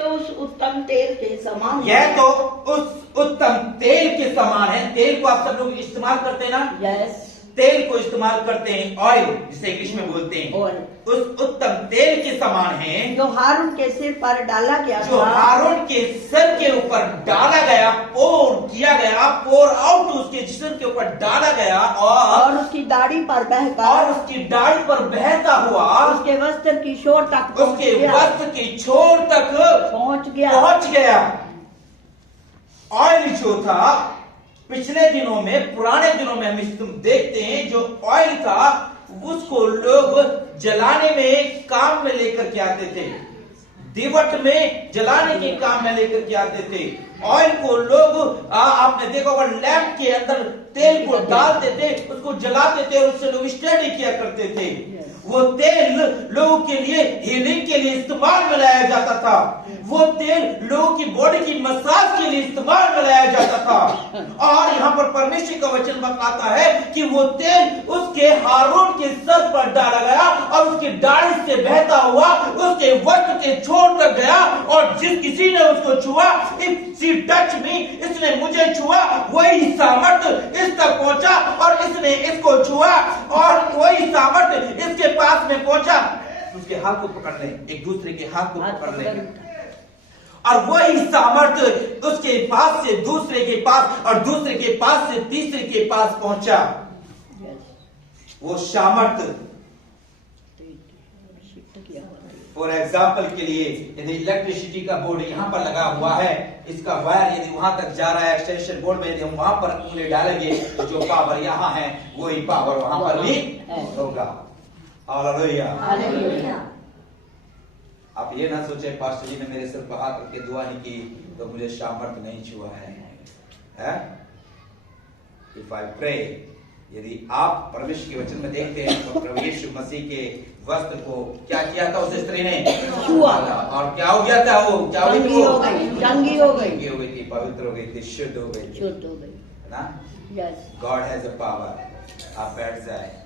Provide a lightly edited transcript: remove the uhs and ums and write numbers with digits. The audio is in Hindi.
तो उस उत्तम तेल के समान है। यह तो उस उत्तम तेल के समान है। तेल को आप सब लोग इस्तेमाल करते हैं ना? यस, तेल को इस्तेमाल करते हैं, ऑयल जिसे इंग्लिश में बोलते हैं। और उस उत्तम तेल के समान है जो हारून के सिर पर डाला गया जो था, हारून के सर के ऊपर डाला गया, पोर किया गया, पोर आउट उसके सिर के ऊपर डाला गया, और उसकी दाढ़ी पर बहकर और उसकी दाढ़ी पर बहता हुआ उसके वस्त्र की छोर तक उसके वस्त्र की छोर तक पहुंच गया। ऑयल जो था पिछले दिनों में, पुराने दिनों में हम तुम देखते हैं, जो ऑयल था उसको लोग जलाने में काम में लेकर के आते थे, दीवट में जलाने के काम में लेकर के आते थे। ऑयल को लोग आपने देखा होगा, लैंप के अंदर तेल को डालते थे, उसको जलाते थे और उससे लोग स्टडी किया करते थे। वो तेल लोगों के लिए हीलिंग के लिए इस्तेमाल में लाया जाता था। वो तेल लोगों की बॉडी की मसाज के लिए इस्तेमाल में लाया जाता था। और यहाँ पर परमेश्वर का वचन बताता है कि वो तेल उसके हारून के सर पर डाला गया और उसकी दाढ़ी से बहता हुआ उसके वस्त्र के छोर तक गया, और जिस किसी ने उसको छुआ, इसी टच में इसने मुझे छुआ, वही सामर्थ्य इस तक पहुंचा, और इसने इसको छुआ और वही सामर्थ्य इसके पास में पहुंचा। उसके हाथ को पकड़ ले, एक दूसरे के हाथ को पकड़ ले, और वही सामर्थ्य उसके पास से दूसरे के पास और दूसरे के पास से तीसरे के पास पहुंचा। वो सामर्थ्य, फॉर एग्जाम्पल के लिए, यदि इलेक्ट्रिसिटी का बोर्ड यहाँ पर लगा हुआ है, इसका वायर यदि वहां तक जा रहा है एक्सटेंशन बोर्ड में, यदि हम वहां पर उंगली डालेंगे तो जो पावर यहाँ है वही पावर वहां पर भी होगा। हालेलुया। आप ये ना सोचे पास्टर जी ने मेरे सिर पर हाथ रख के दुआ नहीं की तो मुझे सामर्थ्य नहीं छुआ है? इफ आई प्रे, यदि आप परमेश्वर के वचन में देखते हैं तो प्रभु यीशु मसीह के वस्त्र को क्या किया था उस स्त्री ने? छुआ था, और क्या हो गया था? वो क्या हो गई थी? वो चंगी हो गई थी, पवित्र हो गई थी, शुद्ध हो गई थी, है ना? God has a power. आप बैठ जाए।